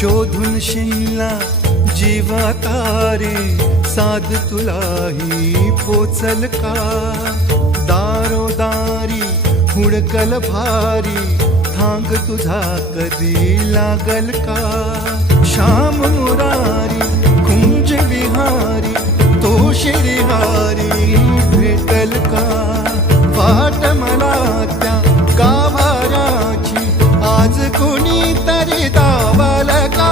शोधून शिनला जीवा तारे साध तुलाही पोचल का दारोदारी हुडकल भारी थांग तुझा कधी लागल का श्याम मुरारी कुंज विहारी तो श्रीहारी भेटल का वाट मला त्या गाभाराची आज कोणी तरी दावल का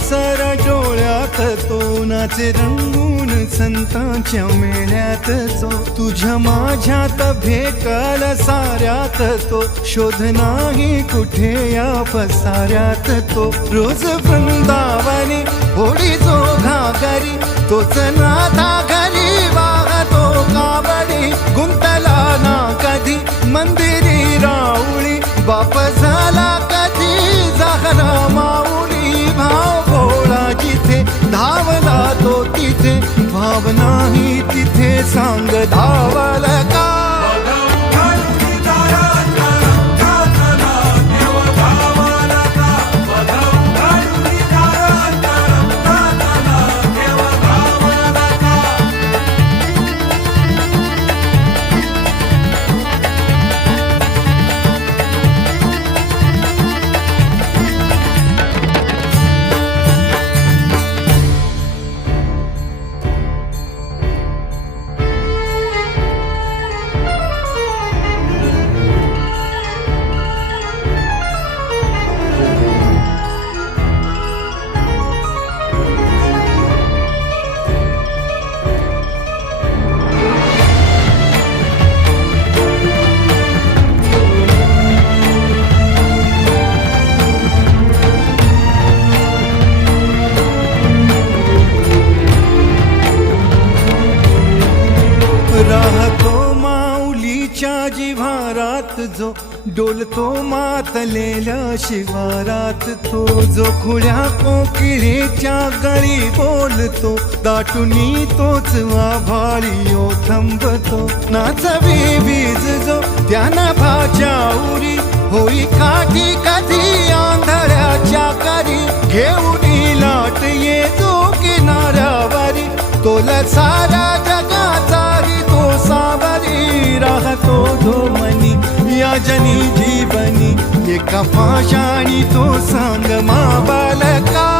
सर डोळ्यात तो नाचे रंगून संतांच्या मेळ्यात जो तुझ्या माझ्यात भेकल साऱ्यात तो शोध नाही कुठे या पसाऱ्यात तो रोज वृंदावनी होडी जो घागरी तोच नाथा घरी वाहतो कावडी गुंतला ना कधी मंदिरी राऊळी बाप झाला कधी जाहरा माऊली भाव भोळा जिथे धावला तो तिथे भाव नाही तिथे सांग धावल का राहतो माऊलीच्या जिव्हारात जो डोलतो मातलेल्या शिवारात तो जो खुळ्या कोकिळेच्या गळी बोलतो दाटुनी तोच आभाळी थांबतो नाचवी वीज जो त्यानं भाच्या उरी होई काठी कधी आंधळ्याच्या करी घेऊन लाट येतो किनाऱ्यावरी तोला सारा जगाचाही तो सावरी राहतो धो मनी या जनी जीवनी एका पाशाणी तो सांग मा बालका